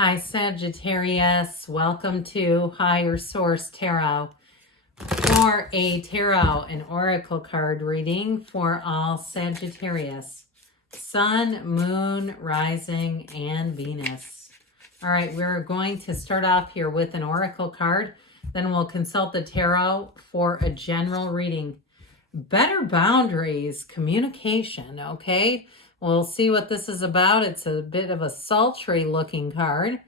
Hi, Sagittarius. Welcome to Higher Source Tarot for a tarot and oracle card reading for all Sagittarius. Sun, Moon, Rising, and Venus. All right, we're going to start off here with an oracle card. Then we'll consult the tarot for a general reading. Better boundaries, communication, okay? We'll see what this is about. It's a bit of a sultry looking card.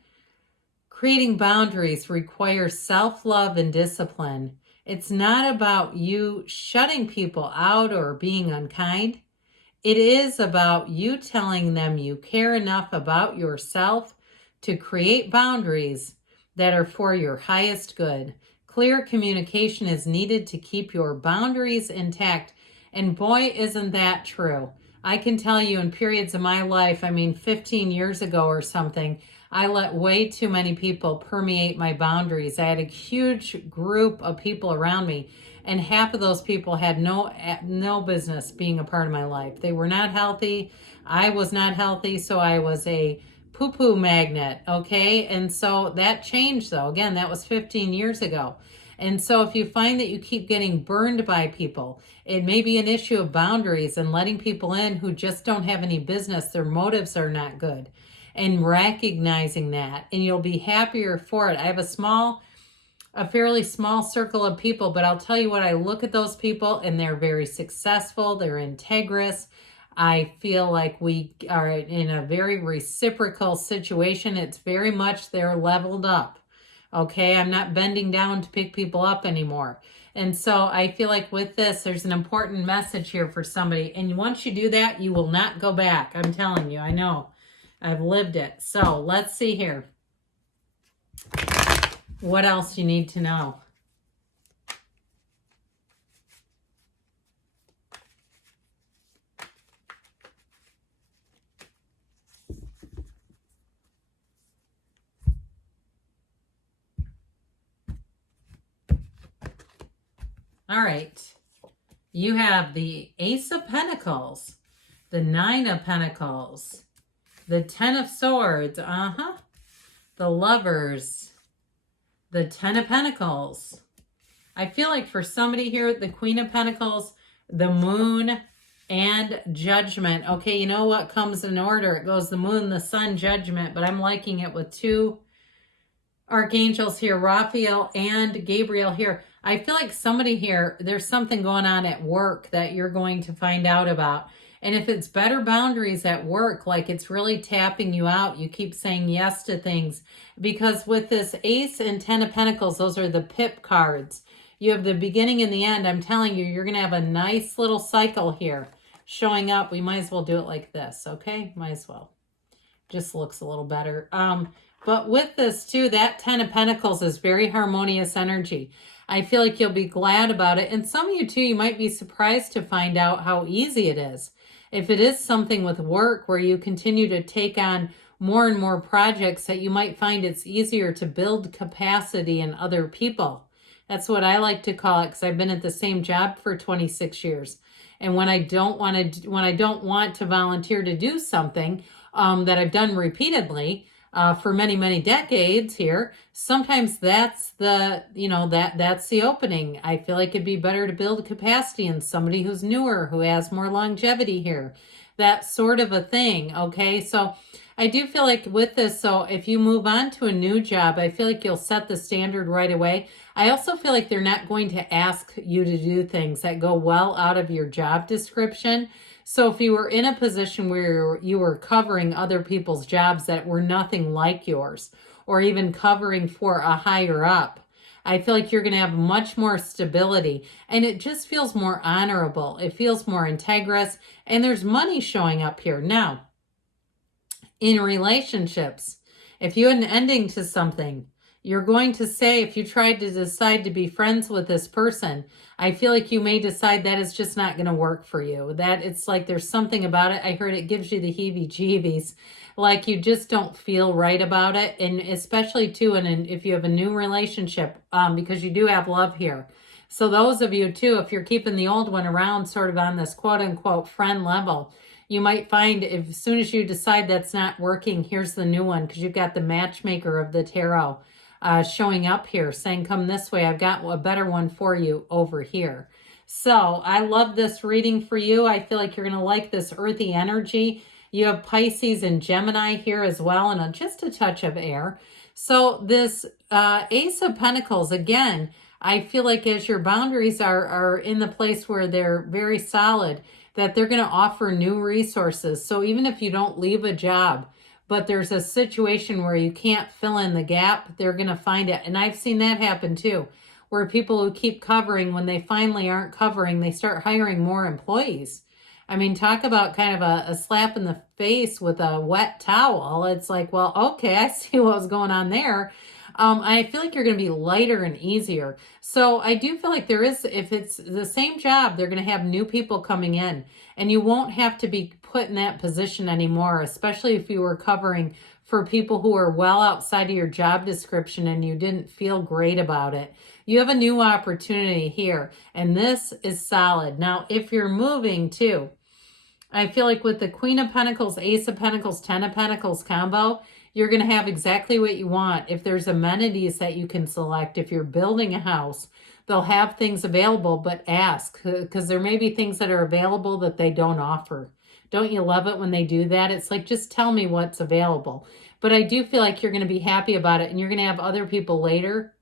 Creating boundaries requires self-love and discipline. It's not about you shutting people out or being unkind. It is about you telling them you care enough about yourself to create boundaries that are for your highest good. Clear communication is needed to keep your boundaries intact. And boy, isn't that true. I can tell you in periods of my life, 15 years ago or something, I let way too many people permeate my boundaries. I had a huge group of people around me, and half of those people had no business being a part of my life. They were not healthy. I was not healthy, so I was a poo-poo magnet, okay? And so that changed, though. Again, that was 15 years ago. And so if you find that you keep getting burned by people, it may be an issue of boundaries and letting people in who just don't have any business. Their motives are not good. And recognizing that, and you'll be happier for it. I have a fairly small circle of people, but I'll tell you what, I look at those people and they're very successful. They're integrous. I feel like we are in a very reciprocal situation. It's very much they're leveled up. Okay, I'm not bending down to pick people up anymore. And so I feel like with this, there's an important message here for somebody. And once you do that, you will not go back. I'm telling you, I know. I've lived it. So let's see here. What else you need to know? All right. You have the Ace of Pentacles, the Nine of Pentacles, the Ten of Swords, the Lovers, the Ten of Pentacles. I feel like for somebody here, the Queen of Pentacles, the Moon, and Judgment. Okay, you know what comes in order? It goes the Moon, the Sun, Judgment, but I'm liking it with two archangels here, Raphael and Gabriel here. I feel like somebody here, there's something going on at work that you're going to find out about. And if it's better boundaries at work, like it's really tapping you out, you keep saying yes to things. Because with this Ace and Ten of Pentacles, those are the pip cards. You have the beginning and the end. I'm telling you, you're going to have a nice little cycle here showing up. We might as well do it like this, okay? Might as well. Just looks a little better. But with this too, that Ten of Pentacles is very harmonious energy. I feel like you'll be glad about it. And some of you too, you might be surprised to find out how easy it is. If it is something with work where you continue to take on more and more projects, that you might find it's easier to build capacity in other people. That's what I like to call it, because I've been at the same job for 26 years. And when I don't want to volunteer to do something that I've done repeatedly, for many, many decades here, sometimes that's the, that's the opening. I feel like it'd be better to build capacity in somebody who's newer, who has more longevity here, that sort of a thing. Okay. So I do feel like with this, so if you move on to a new job, I feel like you'll set the standard right away. I also feel like they're not going to ask you to do things that go well out of your job description. So if you were in a position where you were covering other people's jobs that were nothing like yours, or even covering for a higher up, I feel like you're going to have much more stability, and it just feels more honorable. It feels more integrous, and there's money showing up here. Now, in relationships, if you had an ending to something, you're going to say, if you tried to decide to be friends with this person, I feel like you may decide that is just not going to work for you. That it's like there's something about it. I heard it gives you the heebie-jeebies. Like you just don't feel right about it. And especially too, if you have a new relationship, because you do have love here. So those of you too, if you're keeping the old one around sort of on this quote unquote friend level, You might find as soon as you decide that's not working, here's the new one, because you've got the matchmaker of the tarot showing up here saying, come this way. I've got a better one for you over here. So I love this reading for you. I feel like you're going to like this earthy energy. You have Pisces and Gemini here as well, and just a touch of air. So this Ace of Pentacles, again, I feel like as your boundaries are in the place where they're very solid, that they're going to offer new resources. So even if you don't leave a job, but there's a situation where you can't fill in the gap, they're going to find it. And I've seen that happen too, where people who keep covering, when they finally aren't covering, they start hiring more employees. I mean, talk about kind of a slap in the face with a wet towel. It's like, well, okay, I see what was going on there. I feel like you're going to be lighter and easier. So I do feel like there is, if it's the same job, they're going to have new people coming in, and you won't have to be put in that position anymore, especially if you were covering for people who are well outside of your job description and you didn't feel great about it. You have a new opportunity here, and this is solid. Now, if you're moving too, I feel like with the Queen of Pentacles, Ace of Pentacles, Ten of Pentacles combo, you're going to have exactly what you want. If there's amenities that you can select, if you're building a house, they'll have things available, but ask, because there may be things that are available that they don't offer. Don't you love it when they do that? It's like, just tell me what's available. But I do feel like you're going to be happy about it, and you're going to have other people later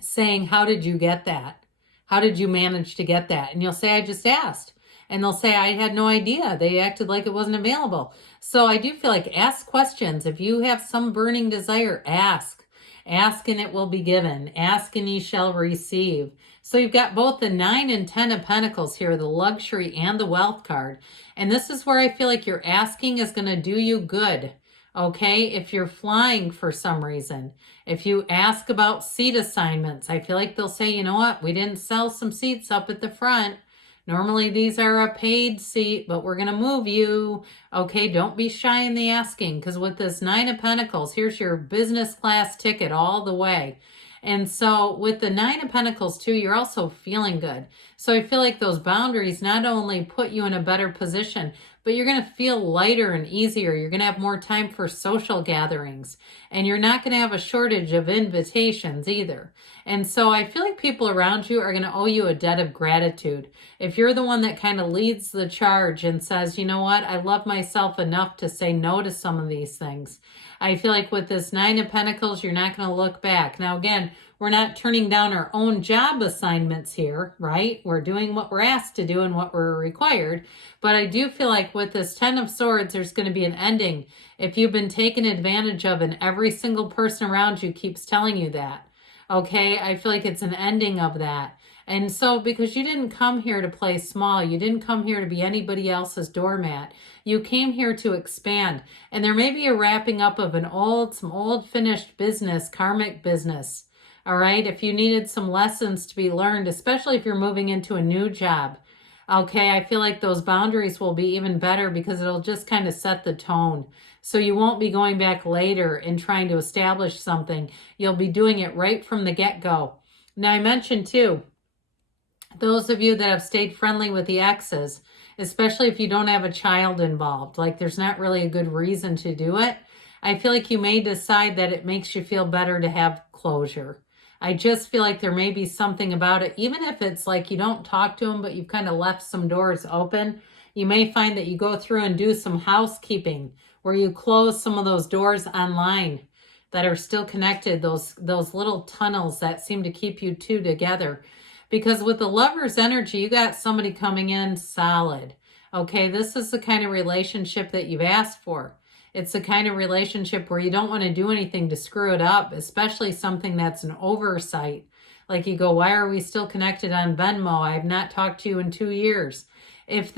saying, how did you get that? How did you manage to get that? And you'll say, I just asked. And they'll say, I had no idea. They acted like it wasn't available. So I do feel like, ask questions. If you have some burning desire, ask. Ask and it will be given. Ask and ye shall receive. So you've got both the 9 and 10 of Pentacles here, the luxury and the wealth card. And this is where I feel like your asking is going to do you good. Okay, if you're flying for some reason, if you ask about seat assignments, I feel like they'll say, you know what, we didn't sell some seats up at the front. Normally these are a paid seat, but we're going to move you. Okay, don't be shy in the asking, because with this 9 of Pentacles, here's your business class ticket all the way. And so with the 9 of Pentacles too, you're also feeling good. So I feel like those boundaries not only put you in a better position, but you're going to feel lighter and easier. You're going to have more time for social gatherings, and you're not going to have a shortage of invitations either. And so I feel like people around you are going to owe you a debt of gratitude. If you're the one that kind of leads the charge and says, you know what, I love myself enough to say no to some of these things. I feel like with this 9 of Pentacles, you're not going to look back. Now, again, we're not turning down our own job assignments here, right? We're doing what we're asked to do and what we're required. But I do feel like with this 10 of Swords, there's going to be an ending. If you've been taken advantage of and every single person around you keeps telling you that, okay, I feel like it's an ending of that. And so because you didn't come here to play small, you didn't come here to be anybody else's doormat. You came here to expand. And there may be a wrapping up of some old finished business, karmic business. All right, if you needed some lessons to be learned, especially if you're moving into a new job, okay, I feel like those boundaries will be even better because it'll just kind of set the tone. So you won't be going back later and trying to establish something. You'll be doing it right from the get-go. Now, I mentioned too, those of you that have stayed friendly with the exes, especially if you don't have a child involved, like there's not really a good reason to do it, I feel like you may decide that it makes you feel better to have closure. I just feel like there may be something about it, even if it's like you don't talk to them, but you've kind of left some doors open. You may find that you go through and do some housekeeping where you close some of those doors online that are still connected, those little tunnels that seem to keep you two together. Because with the Lover's energy, you got somebody coming in solid. Okay, this is the kind of relationship that you've asked for. It's the kind of relationship where you don't want to do anything to screw it up, especially something that's an oversight. Like you go, why are we still connected on Venmo? I have not talked to you in 2 years. With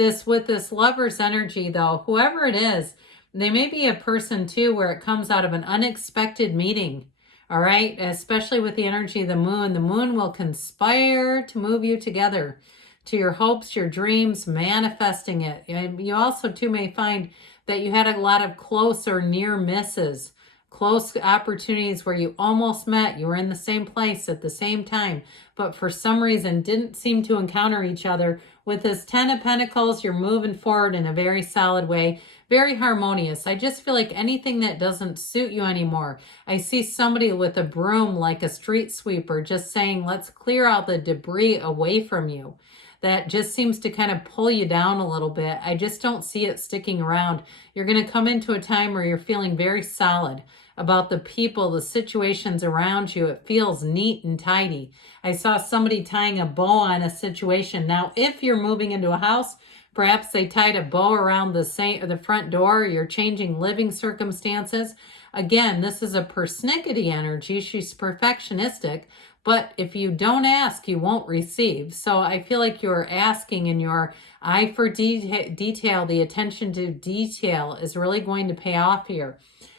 this Lover's energy though, whoever it is, they may be a person too where it comes out of an unexpected meeting. All right, especially with the energy of the moon. The moon will conspire to move you together to your hopes, your dreams, manifesting it. And you also too may find that you had a lot of close or near misses, close opportunities where you almost met, you were in the same place at the same time, but for some reason didn't seem to encounter each other. With this 10 of Pentacles, you're moving forward in a very solid way, very harmonious. I just feel like anything that doesn't suit you anymore. I see somebody with a broom like a street sweeper just saying, let's clear out the debris away from you. That just seems to kind of pull you down a little bit. I just don't see it sticking around. You're going to come into a time where you're feeling very solid about the people, the situations around you. It feels neat and tidy. I saw somebody tying a bow on a situation. Now, if you're moving into a house, perhaps they tied a bow around the front door. You're changing living circumstances. Again, this is a persnickety energy. She's perfectionistic. But if you don't ask, you won't receive. So I feel like you're asking, and your eye for detail, the attention to detail is really going to pay off here.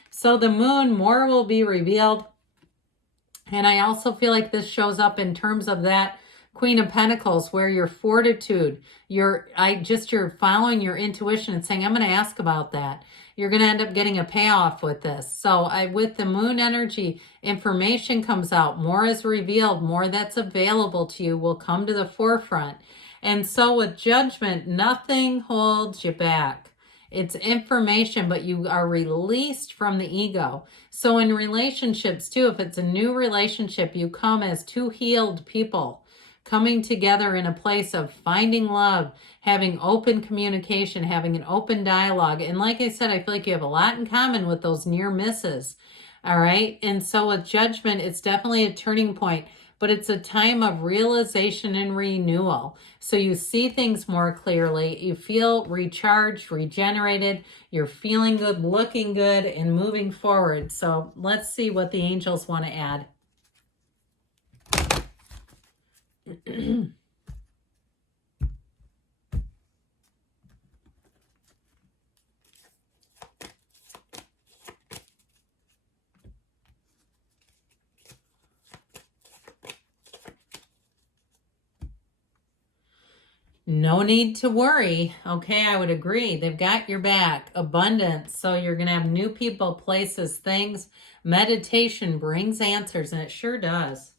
So the moon, more will be revealed. And I also feel like this shows up in terms of that Queen of Pentacles, where your fortitude, you're following your intuition and saying, I'm going to ask about that. You're going to end up getting a payoff with this. So with the moon energy, information comes out, more is revealed, more that's available to you will come to the forefront. And so with Judgment, nothing holds you back. It's information, but you are released from the ego. So in relationships too, if it's a new relationship, you come as two healed people, coming together in a place of finding love, having open communication, having an open dialogue. And like I said, I feel like you have a lot in common with those near misses. All right. And so with Judgment, it's definitely a turning point, but it's a time of realization and renewal. So you see things more clearly. You feel recharged, regenerated. You're feeling good, looking good, and moving forward. So let's see what the angels want to add. No need to worry. Okay, I would agree. They've got your back. Abundance. So you're going to have new people, places, things. Meditation brings answers, and it sure does.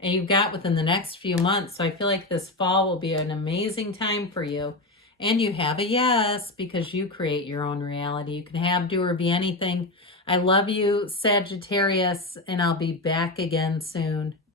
And you've got within the next few months. So I feel like this fall will be an amazing time for you. And you have a yes, because you create your own reality. You can have, do, or be anything. I love you, Sagittarius, and I'll be back again soon.